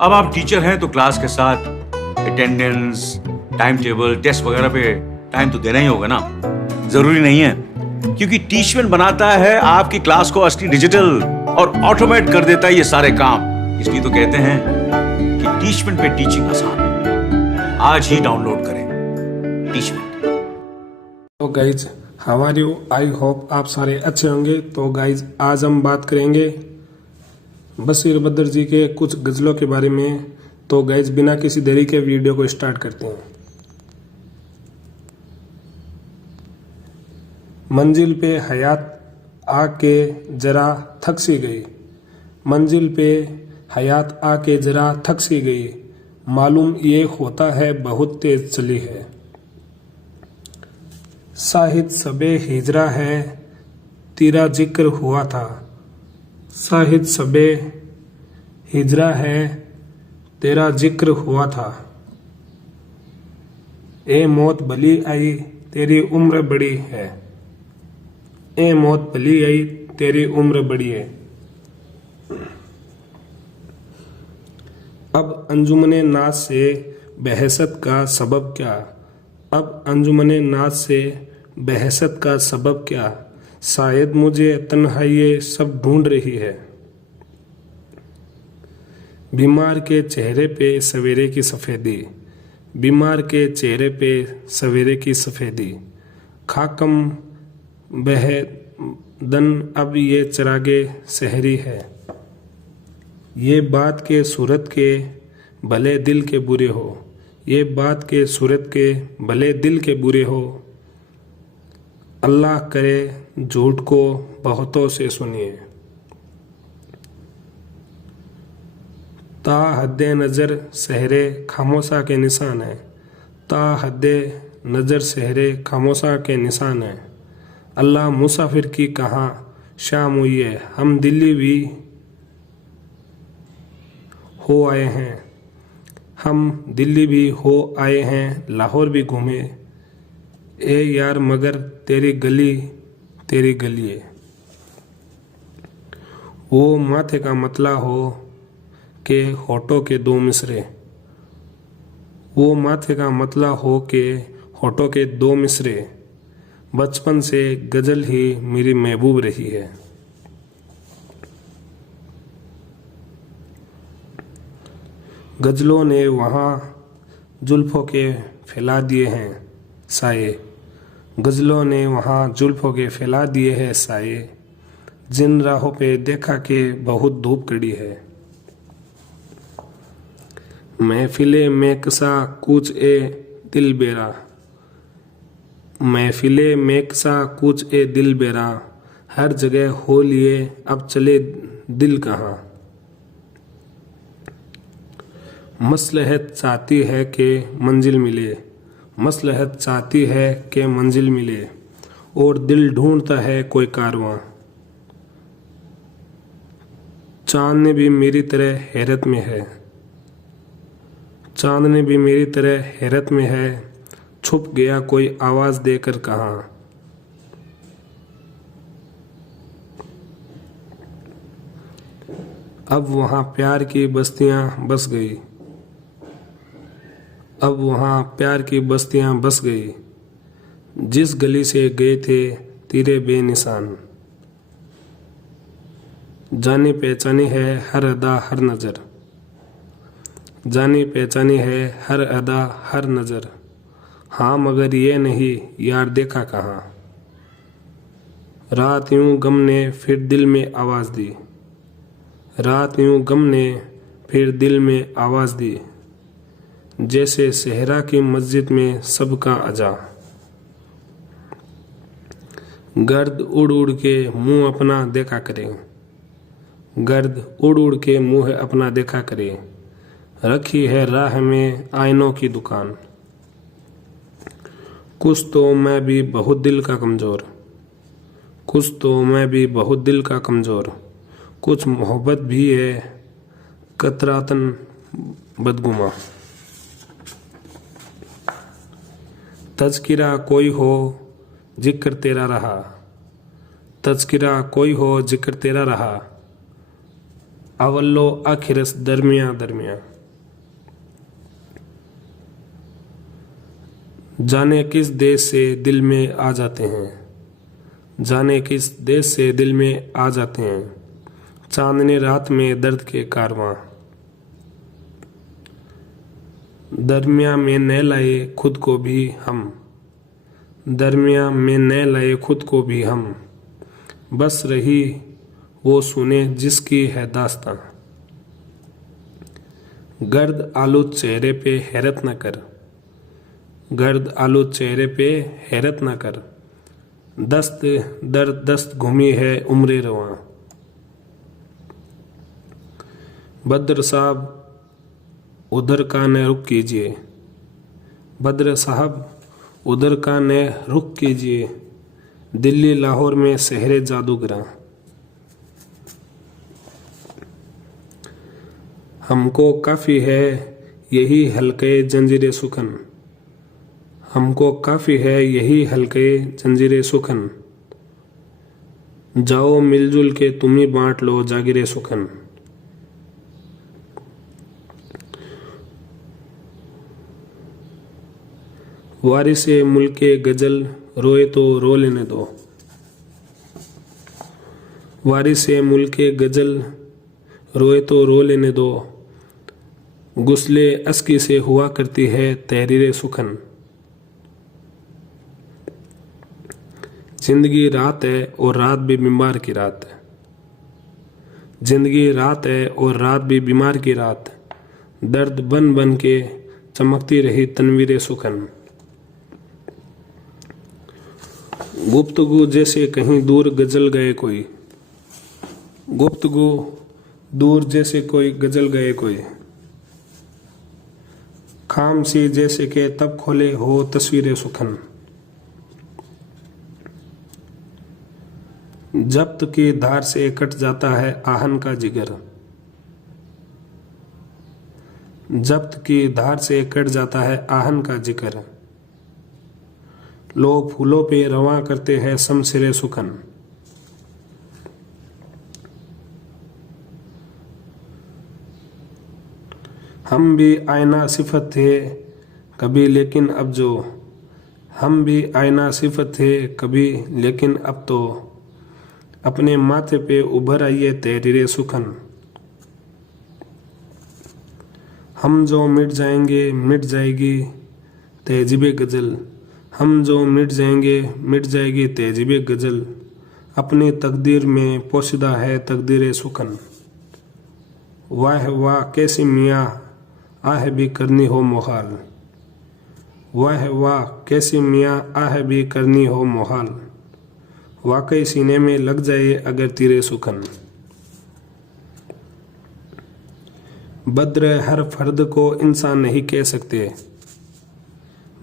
अब आप टीचर हैं तो क्लास के साथ अटेंडेंस, टाइम टेबल, टेस्ट वगैरह पे टाइम तो देना ही होगा ना। जरूरी नहीं है, क्योंकि टीचमेंट बनाता है आपकी क्लास को असली डिजिटल और ऑटोमेट कर देता है ये सारे काम। इसलिए तो कहते हैं कि टीचमेंट पे टीचिंग आसान है। आज ही डाउनलोड करें टीचमेंट। तो guys how are you, I hope आप सारे अच्छे होंगे। तो गाइज आज हम बात करेंगे बशीर बद्र जी के कुछ गज़लों के बारे में। तो गाइज बिना किसी देरी के वीडियो को स्टार्ट करते हैं। मंजिल पे हयात आके जरा थक सी गई, मंजिल पे हयात आके जरा थक सी गई, मालूम ये होता है बहुत तेज चली है। साहिद सबे हिजरा है तेरा जिक्र हुआ था, साहिद सबे हिजरा है तेरा जिक्र हुआ था। ए मौत भली आई तेरी उम्र बड़ी है, ए मौत भली आई तेरी उम्र बड़ी है। अब अंजुमने नाज से बहसत का सबब क्या, अब अंजुमने नाज से बहसत का सबब क्या, शायद मुझे तन्हाई सब ढूंढ रही है। बीमार के चेहरे पे सवेरे की सफ़ेदी, बीमार के चेहरे पे सवेरे की सफ़ेदी, खाकम बह दन अब ये चरागे सहरी है। ये बात के सूरत के भले दिल के बुरे हो, ये बात के सूरत के भले दिल के बुरे हो, अल्लाह करे झूठ को बहुतों से सुनिए। ता हद्दे नज़र सहरे खामोशा के निशान है, ता हद्दे नज़र सहरे खामोशा के निशान है। अल्लाह मुसाफिर की कहाँ शाम हुई है, हम दिल्ली भी हो आए हैं, हम दिल्ली भी हो आए हैं, लाहौर भी घूमे। ए यार मगर तेरी गली है। वो माथे का मतला हो के होठों के दो मिसरे, वो माथे का मतला हो के होठों के दो मिसरे, बचपन से गजल ही मेरी महबूब रही है। गजलों ने वहाँ जुल्फों के फैला दिए हैं साये, गजलों ने वहाँ जुल्फों के फैला दिए हैं साये, जिन राहों पे देखा के बहुत धूप कड़ी है। महफिले में कसा कुछ ए दिल बेरा, महफिले में कसा कुछ ए दिल बेरा, हर जगह हो लिए अब चले दिल कहाँ। मसलहत चाहती है कि मंजिल मिले, मसलहत चाहती है कि मंजिल मिले, और दिल ढूंढता है कोई कारवां। चांद भी मेरी तरह हैरत में है, चांदनी भी मेरी तरह हैरत में है, छुप गया कोई आवाज देकर कहाँ। अब वहाँ प्यार की बस्तियां बस गई, अब वहाँ प्यार की बस्तियां बस गई, जिस गली से गए थे तेरे बेनिशान। जानी पहचानी है हर अदा हर नज़र, जानी पहचानी है हर अदा हर नज़र, हाँ मगर ये नहीं यार देखा कहाँ। रात यूं गम ने फिर दिल में आवाज़ दी, रात यूं गम ने फिर दिल में आवाज़ दी, जैसे सहरा की मस्जिद में सबका अजा। गर्द उड़ उड़ के मुंह अपना देखा करे, गर्द उड़ उड़ के मुंह अपना देखा करे, रखी है राह में आईनों की दुकान। कुछ तो मैं भी बहुत दिल का कमज़ोर, कुछ तो मैं भी बहुत दिल का कमज़ोर, कुछ मोहब्बत भी है कतरातन बदगुमा। तज़किरा कोई हो जिक्र तेरा रहा, तज़किरा कोई हो जिक्र तेरा रहा, अवल्लो आखिरस दरमिया दरमिया। जाने किस देश से दिल में आ जाते हैं, जाने किस देश से दिल में आ जाते हैं, चांदनी रात में दर्द के कारवां। दरमिया में न लाए खुद को भी हम, दरमिया में न लाए खुद को भी हम, बस रही वो सुने जिसकी है दास्तां। गर्द आलूद चेहरे पे हैरत न कर, गर्द आलूद चेहरे पे हैरत न कर, दस्त दर दस्त घूमी है उम्रे रवां। बद्र साहब उधर का न रुख कीजिए, बद्र साहब उधर का न रुख कीजिए, दिल्ली लाहौर में शहरे जादूगरा। हमको काफ़ी है यही हल्के जंजीरे सुखन, हमको काफ़ी है यही हल्के जंजीरे सुखन, जाओ मिलजुल के तुम ही बांट लो जागिरे सुखन। वारिसे मुल्के गजल रोए तो रो लेने दो, वारिसे मुल्के गजल रोए तो रो लेने दो, गुस्ले अस्की से हुआ करती है तहरीरे सुखन। जिंदगी रात है और रात भी बीमार की रात है, जिंदगी रात है और रात भी बीमार की रात, दर्द बन बन के चमकती रही तनवीरे सुखन। गुप्तगू जैसे कहीं दूर गजल गए कोई, गुप्तगू दूर जैसे कोई गजल गए कोई, खाम सी जैसे के तब खोले हो तस्वीरें सुखन। जब्त की धार से कट जाता है आहन का जिगर, जब्त की धार से कट जाता है आहन का जिगर, लोग फूलों पे रवां करते हैं शमसिरे सुखन। हम भी आईना सिफत थे कभी लेकिन अब जो, हम भी आईना सिफत थे कभी लेकिन अब तो, अपने माथे पे उभर आइए तहरीरे सुखन। हम जो मिट जाएंगे मिट जाएगी तहजीबे गजल, हम जो मिट जाएंगे मिट जाएगी तहजीबे गजल, अपनी तकदीर में पोशीदा है तकदीरे सुखन। वाह वाह कैसी मियाँ आह भी करनी हो मोहाल, वाह वाह कैसी मियाँ आह भी करनी हो मोहाल, वाकई सीने में लग जाए अगर तीरे सुखन। बद्र हर फर्द को इंसान नहीं कह सकते,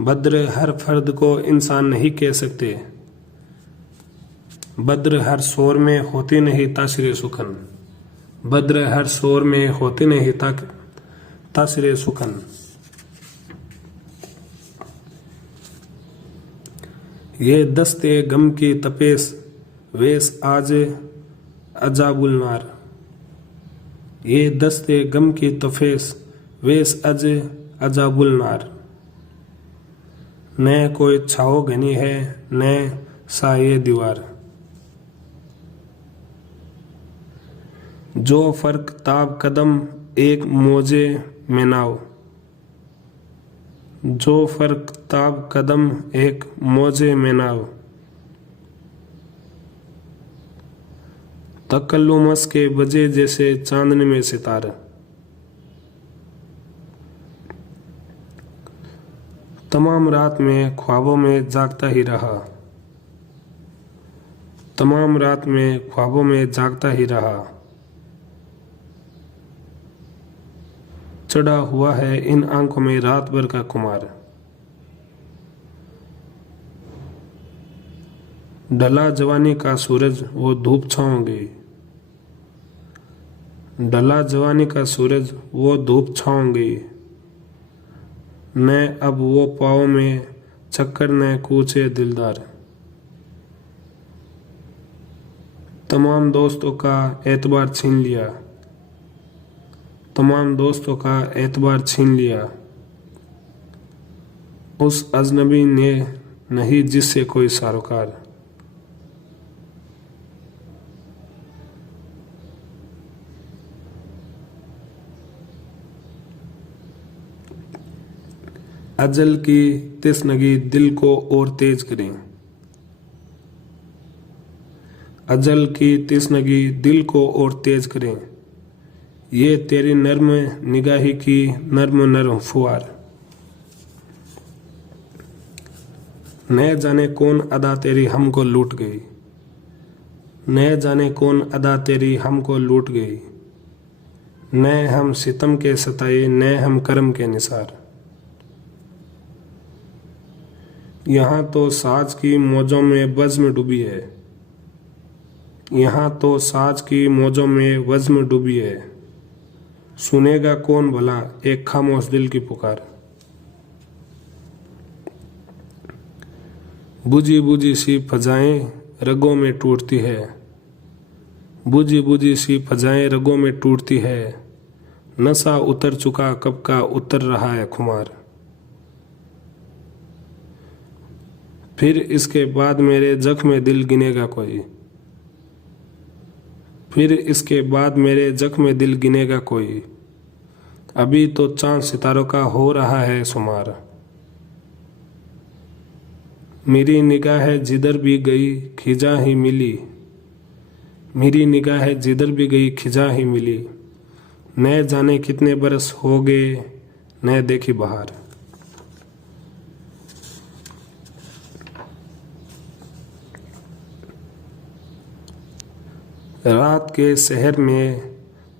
बद्र हर फर्द को इंसान नहीं कह सकते, बद्र हर शोर में होती नहीं तासीरे सुखन, बद्र हर शोर में होती नहीं तासीरे सुखन। ये दस्ते गम की तपेश वेस आज अजाबुल नार, ये दस्ते गम की तपेश वेस अज अजाबुल नार, न कोई छाओ घनी है न साये दीवार। जो फर्क ताब कदम एक मोजे में नाव, जो फर्क ताब कदम एक मोजे में नाव, तकल्लुमस के बजे जैसे चांदनी में सितारा। तमाम रात में ख्वाबों में जागता ही रहा, तमाम रात में ख्वाबों में जागता ही रहा, चढ़ा हुआ है इन आंखों में रात भर का खुमार। ढला जवानी का सूरज वो धूप छाँव गई, ढला जवानी का सूरज वो धूप छाँव गई, न अब वो पाँव में चक्कर न कूचे दिलदार। तमाम दोस्तों का एतबार छीन लिया, तमाम दोस्तों का एतबार छीन लिया। उस अजनबी ने नहीं जिससे कोई सरोकार। अजल की तिस्नगी दिल को और तेज करें। अजल की तिस्नगी दिल को और तेज करें। ये तेरी नर्म निगाही की नर्म नर्म फुआर। न जाने कौन अदा तेरी हमको लूट गई। न जाने कौन अदा तेरी हमको लूट गई। न हम सितम के सताए न हम करम के निसार। यहाँ तो साज की मौजों में बज़्म डूबी है। यहाँ तो साज की मौजों में बज़्म डूबी है। सुनेगा कौन भला एक खामोश दिल की पुकार। बुझी बुझी सी फजाएं रगों में टूटती है। बुझी बुझी सी फजाएं रगों में टूटती है। नशा उतर चुका कब का उतर रहा है खुमार। फिर इसके बाद मेरे जख्म दिल गिनेगा कोई। फिर इसके बाद मेरे जख्म दिल गिनेगा कोई। अभी तो चांद सितारों का हो रहा है शुमार। मेरी निगाह जिधर भी गई खिजा ही मिली। मेरी निगाह जिधर भी गई खिजा ही मिली। न जाने कितने बरस हो गए न देखी बहार। रात के शहर में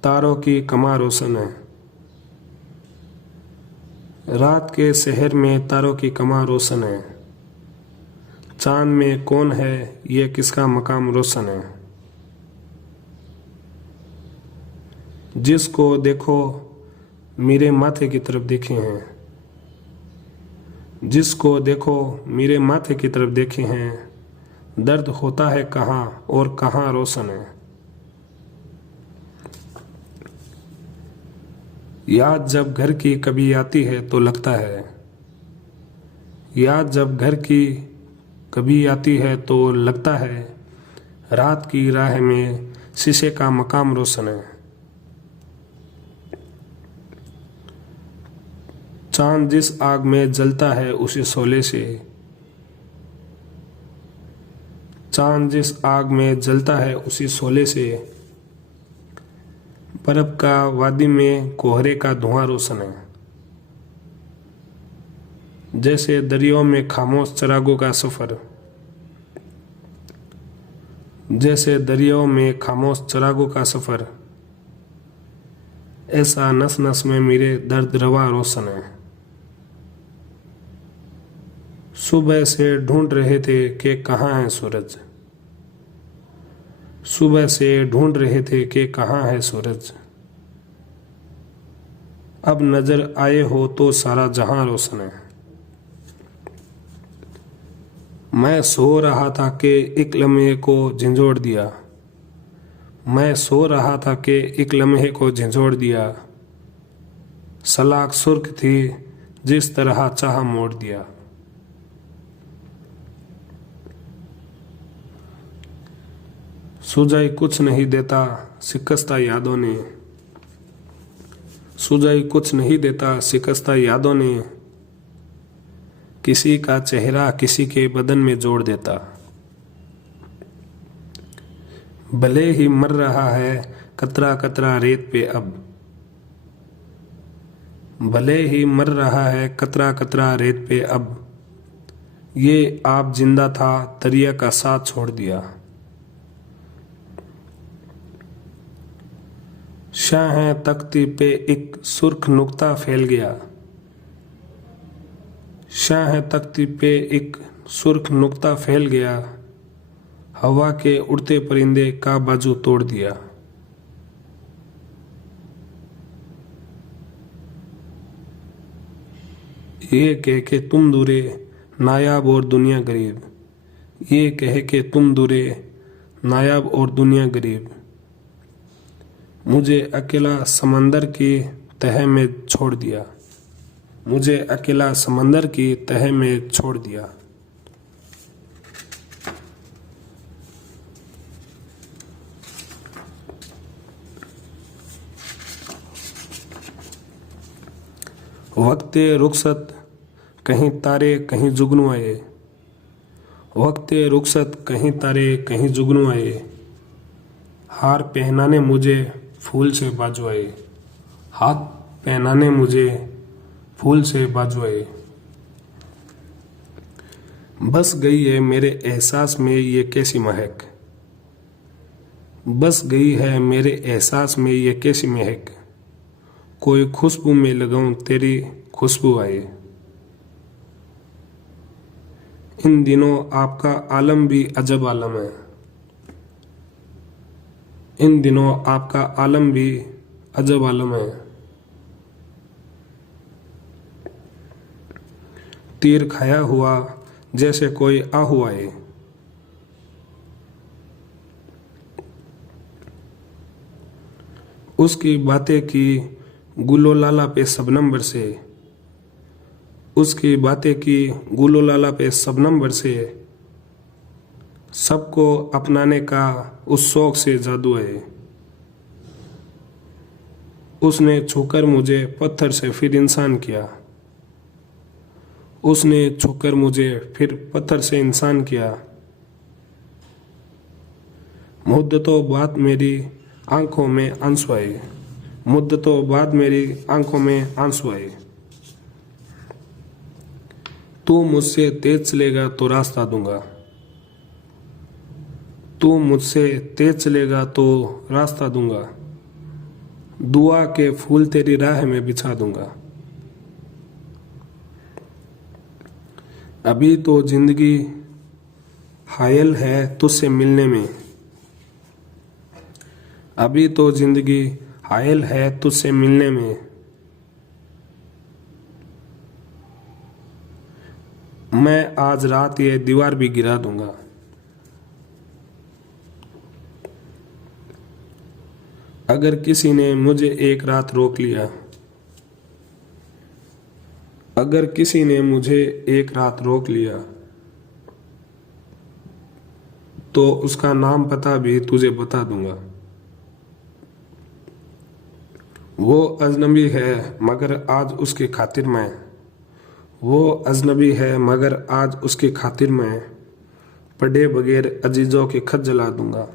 तारों की कमां रोशन है। रात के शहर में तारों की कमां रोशन है। चांद में कौन है ये किसका मकाम रोशन है। जिसको देखो मेरे माथे की तरफ देखे हैं। जिसको देखो मेरे माथे की तरफ देखे हैं। दर्द होता है कहाँ और कहाँ रोशन है। याद जब घर की कभी आती है तो लगता है। याद जब घर की कभी आती है तो लगता है। रात की राह में शीशे का मकाम रोशन है। चांद जिस आग में जलता है उसी शोले से। चांद जिस आग में जलता है उसी शोले से। बर्फ का वादी में कोहरे का धुआं रोशन है। जैसे दरियाओं में खामोश चिरागों का सफर। जैसे दरियाओं में खामोश चिरागों का सफर। ऐसा नस नस में मेरे दर्द रवा रोशन है। सुबह से ढूंढ रहे थे कि कहाँ है सूरज। सुबह से ढूंढ रहे थे कि कहाँ है सूरज। अब नजर आए हो तो सारा जहां रोशन है। मैं सो रहा था कि एक लम्हे को झंझोड़ दिया। मैं सो रहा था कि एक लम्हे को झंझोड़ दिया। सलाख सुर्ख थी जिस तरह चाह मोड़ दिया। सुझाई कुछ नहीं देता शिकस्ता यादों ने। सुझाई कुछ नहीं देता शिकस्ता यादों ने। किसी का चेहरा किसी के बदन में जोड़ देता। भले ही मर रहा है कतरा कतरा रेत पे अब। भले ही मर रहा है कतरा कतरा रेत पे अब। ये आप जिंदा था दरिया का साथ छोड़ दिया। शाह तख्ती पे एक सुर्ख नुक्ता फैल गया। शाह तख्ती पे एक सुर्ख नुक्ता फैल गया। हवा के उड़ते परिंदे का बाजू तोड़ दिया। ये कह के तुम दूरे नायाब और दुनिया गरीब। ये कह के तुम दूरे नायाब और दुनिया गरीब। मुझे अकेला समंदर की तह में छोड़ दिया। मुझे अकेला समंदर की तह में छोड़ दिया। वक्ते रुखसत कहीं तारे कहीं जुगनू आए। वक्ते रुखसत कहीं तारे कहीं जुगनू आए। हार पहनाने मुझे फूल से बाजू आए। हाथ पहनाने मुझे फूल से बाजू आए। बस गई है मेरे एहसास में ये कैसी महक। बस गई है मेरे एहसास में ये कैसी महक। कोई खुशबू में लगाऊं तेरी खुशबू आए। इन दिनों आपका आलम भी अजब आलम है। इन दिनों आपका आलम भी अजब आलम है। तीर खाया हुआ जैसे कोई आहू आए। उसकी बातें की गुलो लाला पे शबनम बरसे। उसकी बातें की गुलो लाला पे शबनम बरसे। सबको अपनाने का उस शौक से जादू है। उसने छूकर मुझे पत्थर से फिर इंसान किया। उसने छूकर मुझे फिर पत्थर से इंसान किया। मुद्दतों बाद मेरी आंखों में आंसू आए। मुद्दतों बाद मेरी आंखों में आंसू आए। तू मुझसे तेज चलेगा तो रास्ता दूंगा। तू मुझसे तेज चलेगा तो रास्ता दूंगा। दुआ के फूल तेरी राह में बिछा दूंगा। अभी तो जिंदगी हायल है तुझसे मिलने में। अभी तो जिंदगी हायल है तुझसे मिलने में। मैं आज रात ये दीवार भी गिरा दूंगा। अगर किसी ने मुझे एक रात रोक लिया। अगर किसी ने मुझे एक रात रोक लिया तो उसका नाम पता भी तुझे बता दूंगा। वो अजनबी है मगर आज उसकी खातिर मैं। वो अजनबी है मगर आज उसकी खातिर मैं पढ़े बगैर अजीजों के खत जला दूंगा।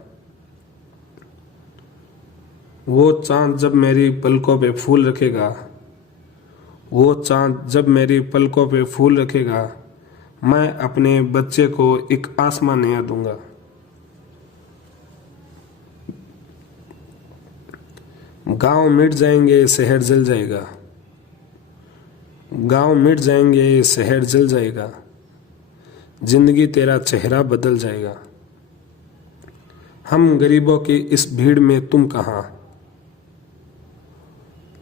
वो चांद जब मेरी पलकों पे फूल रखेगा। वो चांद जब मेरी पलकों पे फूल रखेगा मैं अपने बच्चे को एक आसमान नया दूंगा। गांव मिट जाएंगे शहर जल जाएगा। गांव मिट जाएंगे शहर जल जाएगा। जिंदगी तेरा चेहरा बदल जाएगा। हम गरीबों की इस भीड़ में तुम कहाँ।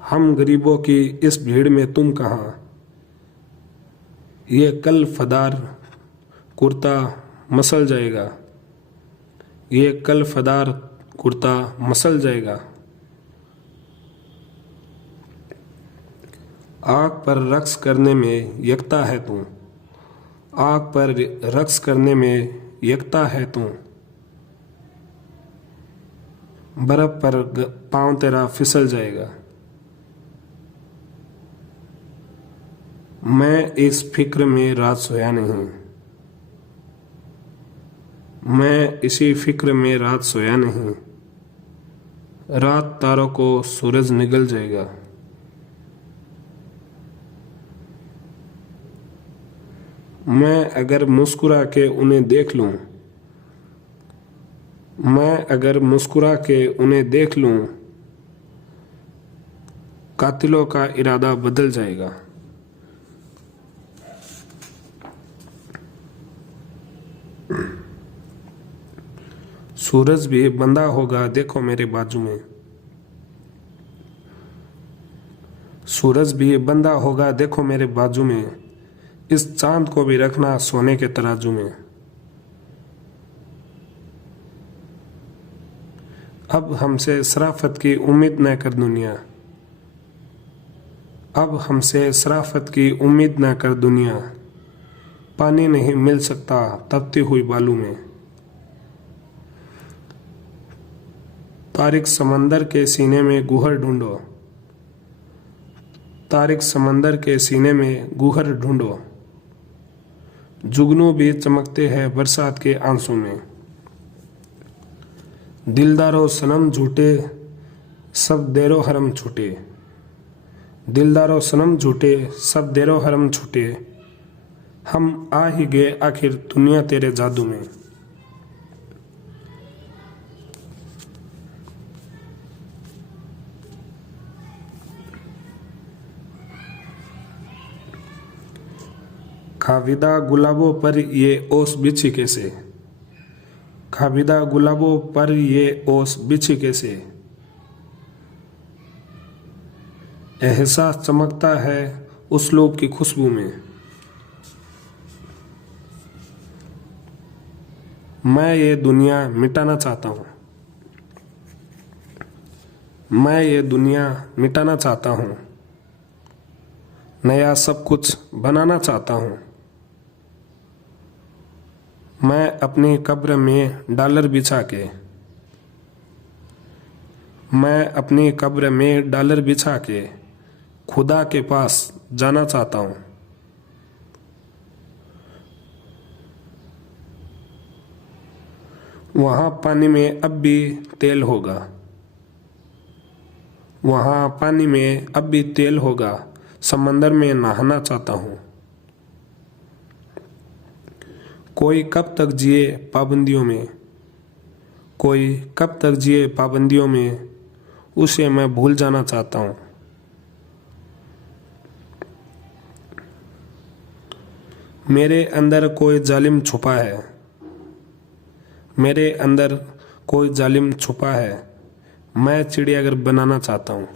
हम गरीबों की इस भीड़ में तुम कहाँ। ये कल फदार कुर्ता मसल जाएगा। ये कल फदार कुर्ता मसल जाएगा। आग पर रक्स करने में यकता है तू। आग पर रक्स करने में यकता है तू। बर्फ पर पांव तेरा फिसल जाएगा। मैं इस फिक्र में रात सोया नहीं। मैं इसी फिक्र में रात सोया नहीं। रात तारों को सूरज निगल जाएगा। मैं अगर मुस्कुरा के उन्हें देख लूं। मैं अगर मुस्कुरा के उन्हें देख लूं कातिलों का इरादा बदल जाएगा। सूरज भी बंधा होगा देखो मेरे बाजू में। सूरज भी बंधा होगा देखो मेरे बाजू में। इस चांद को भी रखना सोने के तराजू में। अब हमसे शराफत की उम्मीद न कर दुनिया, अब हमसे शराफत की उम्मीद न कर दुनिया, पानी नहीं मिल सकता तपती हुई बालू में। तारिक समंदर के सीने में गुहर ढूंढो, तारिक समंदर के सीने में गुहर ढूंढो, जुगनू भी चमकते हैं बरसात के आंसू में। दिलदारो सनम झूठे सब देरो हरम छूटे, दिलदारो सनम झूठे सब देरो हरम छूटे, हम आ ही गए आखिर दुनिया तेरे जादू में। खाविदा गुलाबों पर ये ओस बिछी कैसे, खाविदा गुलाबों पर ये ओस बिछी कैसे, एहसास चमकता है उस्लूब की खुशबू में। मैं ये दुनिया मिटाना चाहता हूँ, मैं ये दुनिया मिटाना चाहता हूँ, नया सब कुछ बनाना चाहता हूँ। मैं अपनी कब्र में डॉलर बिछा के, मैं अपनी कब्र में डॉलर बिछा के खुदा के पास जाना चाहता हूँ। वहाँ पानी में अब भी तेल होगा, वहाँ पानी में अब भी तेल होगा, समंदर में नहाना चाहता हूँ। कोई कब तक जिए पाबंदियों में, कोई कब तक जिए पाबंदियों में, उसे मैं भूल जाना चाहता हूँ। मेरे अंदर कोई जालिम छुपा है, मेरे अंदर कोई जालिम छुपा है, मैं चिड़ियाघर बनाना चाहता हूँ।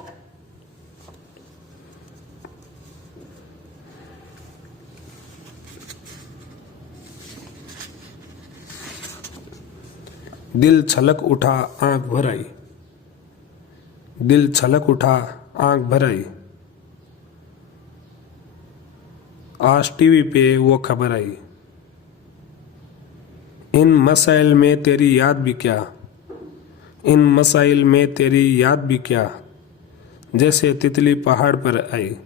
दिल छलक उठा आंख भर आई, दिल छलक उठा आंख भर आई, आज टीवी पे वो खबर आई। इन मसाइल में तेरी याद भी क्या, इन मसाइल में तेरी याद भी क्या, जैसे तितली पहाड़ पर आई,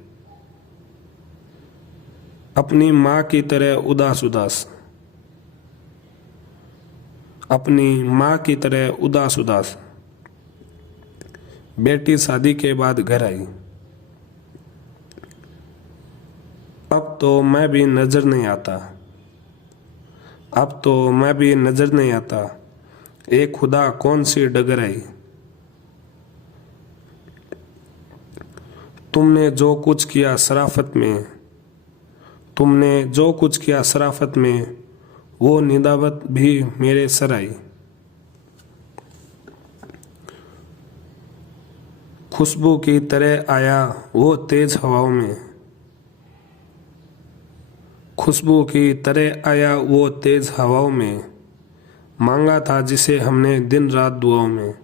अपनी माँ की तरह उदास उदास, अपनी माँ की तरह उदास उदास, बेटी शादी के बाद घर आई। अब तो मैं भी नजर नहीं आता, अब तो मैं भी नजर नहीं आता, ए खुदा कौन सी डगर आई। तुमने जो कुछ किया शराफत में, तुमने जो कुछ किया शराफत में, वो निदावत भी मेरे सर आई। खुशबू की तरह आया वो तेज हवाओं में, खुशबू की तरह आया वो तेज हवाओं में, मांगा था जिसे हमने दिन रात दुआओं में।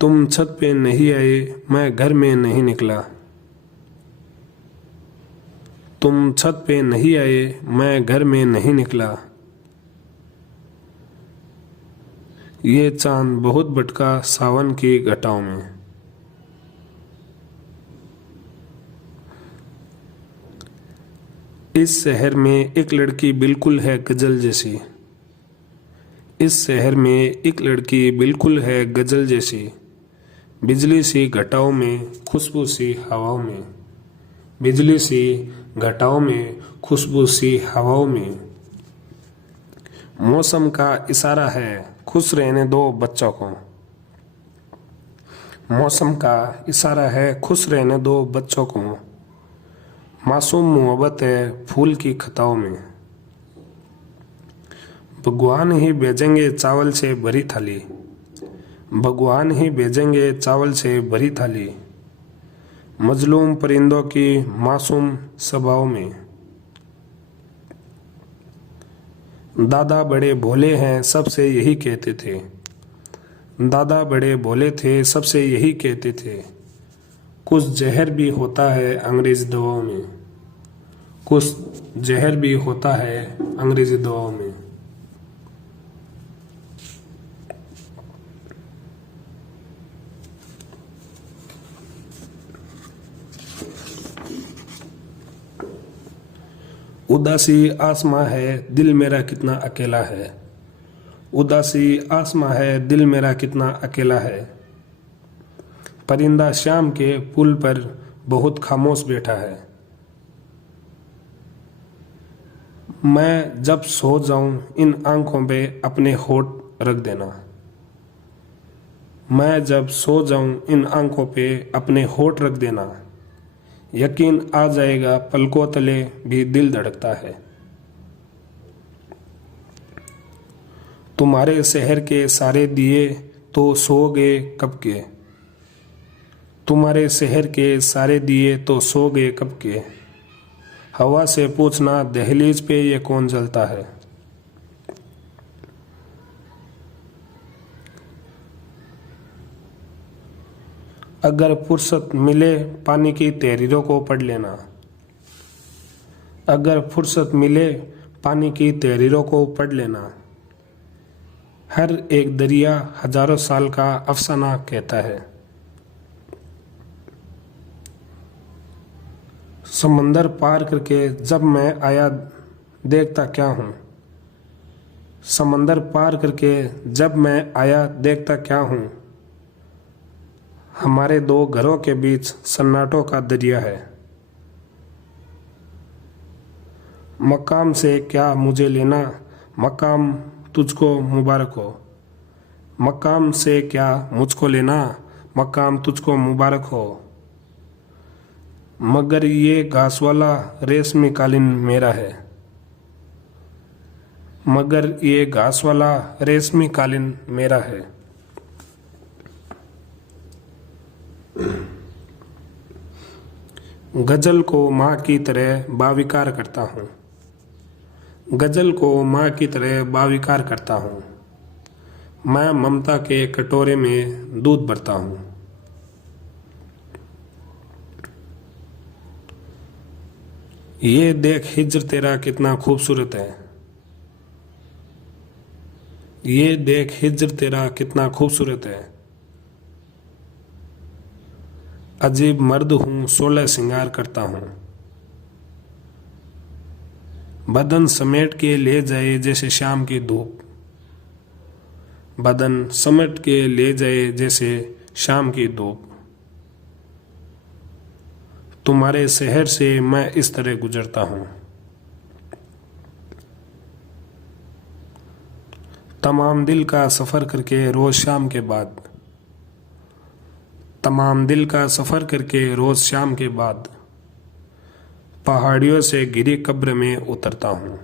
तुम छत पे नहीं आए, मैं घर में नहीं निकला, तुम छत पे नहीं आए, मैं घर में नहीं निकला, ये चांद बहुत भटका सावन की घटाओं में। इस शहर में एक लड़की बिल्कुल है गजल जैसी, इस शहर में एक लड़की बिल्कुल है गजल जैसी, बिजली सी घटाओं में खुशबू सी हवाओं में, बिजली सी घटाओं में खुशबू सी हवाओं में। मौसम का इशारा है खुश रहने दो बच्चों को, मौसम का इशारा है खुश रहने दो बच्चों को, मासूम मोहब्बत है फूल की खताओं में। भगवान ही भेजेंगे चावल से भरी थाली, भगवान ही भेजेंगे चावल से भरी थाली, मजलूम परिंदों की मासूम सभाओं में। दादा बड़े भोले हैं सबसे यही कहते थे। दादा बड़े भोले थे सबसे यही कहते थे। कुछ जहर भी होता है अंग्रेजी दवाओं में। कुछ जहर भी होता है अंग्रेजी दवाओं में। उदासी आसमां है दिल मेरा कितना अकेला है। उदासी आसमां है दिल मेरा कितना अकेला है। परिंदा शाम के पुल पर बहुत खामोश बैठा है। मैं जब सो जाऊं इन आंखों पे अपने होठ रख देना। मैं जब सो जाऊं इन आंखों पे अपने होठ रख देना। यकीन आ जाएगा पलकों तले भी दिल धड़कता है। तुम्हारे शहर के सारे दिए तो सो गए कब के। तुम्हारे शहर के सारे दिए तो सो गए कब के। हवा से पूछना दहलीज पे ये कौन जलता है। अगर फुर्सत मिले पानी की तहरीरों को पढ़ लेना। अगर फुर्सत मिले पानी की तहरीरों को पढ़ लेना। हर एक दरिया हजारों साल का अफसाना कहता है। समंदर पार करके जब मैं आया देखता क्या हूँ। समंदर पार करके जब मैं आया देखता क्या हूँ। हमारे दो घरों के बीच सन्नाटों का दरिया है। मकाम से क्या मुझे लेना, मकाम तुझको मुबारक हो। मकाम से क्या मुझको लेना, मकाम तुझको मुबारक हो। मगर ये घास वाला रेशमी कालीन मेरा है। मगर ये घास वाला रेशमी कालीन मेरा है। गजल को माँ की तरह बाविकार करता हूँ। गजल को माँ की तरह बाविकार करता हूँ। मैं ममता के कटोरे में दूध भरता हूँ। ये देख हिज्र तेरा कितना खूबसूरत है। ये देख हिज्र तेरा कितना खूबसूरत है। अजीब मर्द हूँ 16 श्रृंगार करता हूँ। बदन समेट के ले जाए जैसे शाम की धूप। बदन समेट के ले जाए जैसे शाम की धूप। तुम्हारे शहर से मैं इस तरह गुजरता हूँ। तमाम दिल का सफ़र करके रोज शाम के बाद। तमाम दिल का सफ़र करके रोज शाम के बाद पहाड़ियों से घिरी कब्र में उतरता हूँ।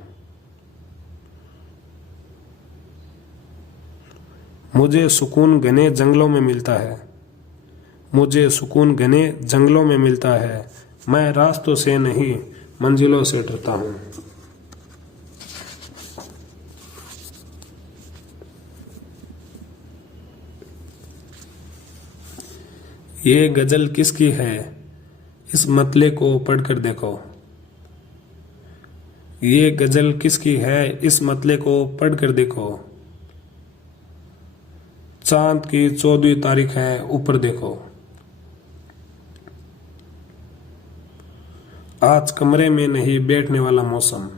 मुझे सुकून घने जंगलों में मिलता है। मुझे सुकून घने जंगलों में मिलता है। मैं रास्तों से नहीं मंजिलों से डरता हूँ। ये गजल किसकी है, इस मतले को पढ़कर देखो। ये गजल किसकी है, इस मतले को पढ़कर देखो। चांद की 14वीं तारीख है, ऊपर देखो। आज कमरे में नहीं बैठने वाला मौसम।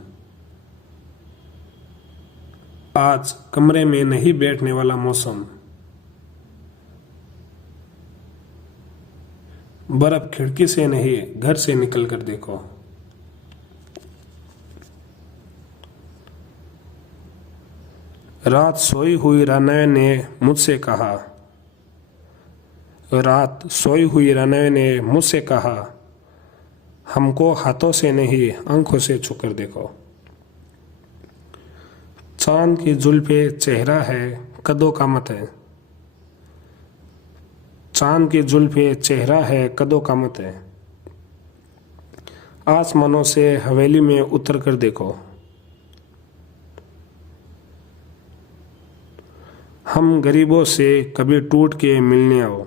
आज कमरे में नहीं बैठने वाला मौसम। बर्फ खिड़की से नहीं घर से निकल कर देखो। रात सोई हुई रानाए ने मुझसे कहा। रात सोई हुई रानाए ने मुझसे कहा, हमको हाथों से नहीं आंखों से छूकर देखो। चांद की जुल्फे चेहरा है, कदों का मत है। चांद की जुल्फे चेहरा है, कदों का मत है। आसमानों से हवेली में उतर कर देखो। हम गरीबों से कभी टूट के मिलने आओ।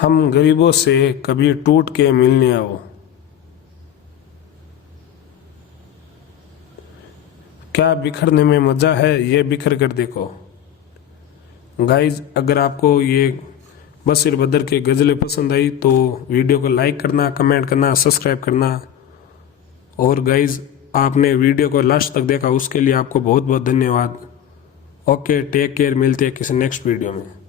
हम गरीबों से कभी टूट के मिलने आओ। क्या बिखरने में मजा है, ये बिखर कर देखो। गाइज, अगर आपको ये बशीर बदर के गज़लें पसंद आई तो वीडियो को लाइक करना, कमेंट करना, सब्सक्राइब करना। और गाइज, आपने वीडियो को लास्ट तक देखा उसके लिए आपको बहुत बहुत धन्यवाद। ओके, टेक केयर, मिलते हैं किसी नेक्स्ट वीडियो में।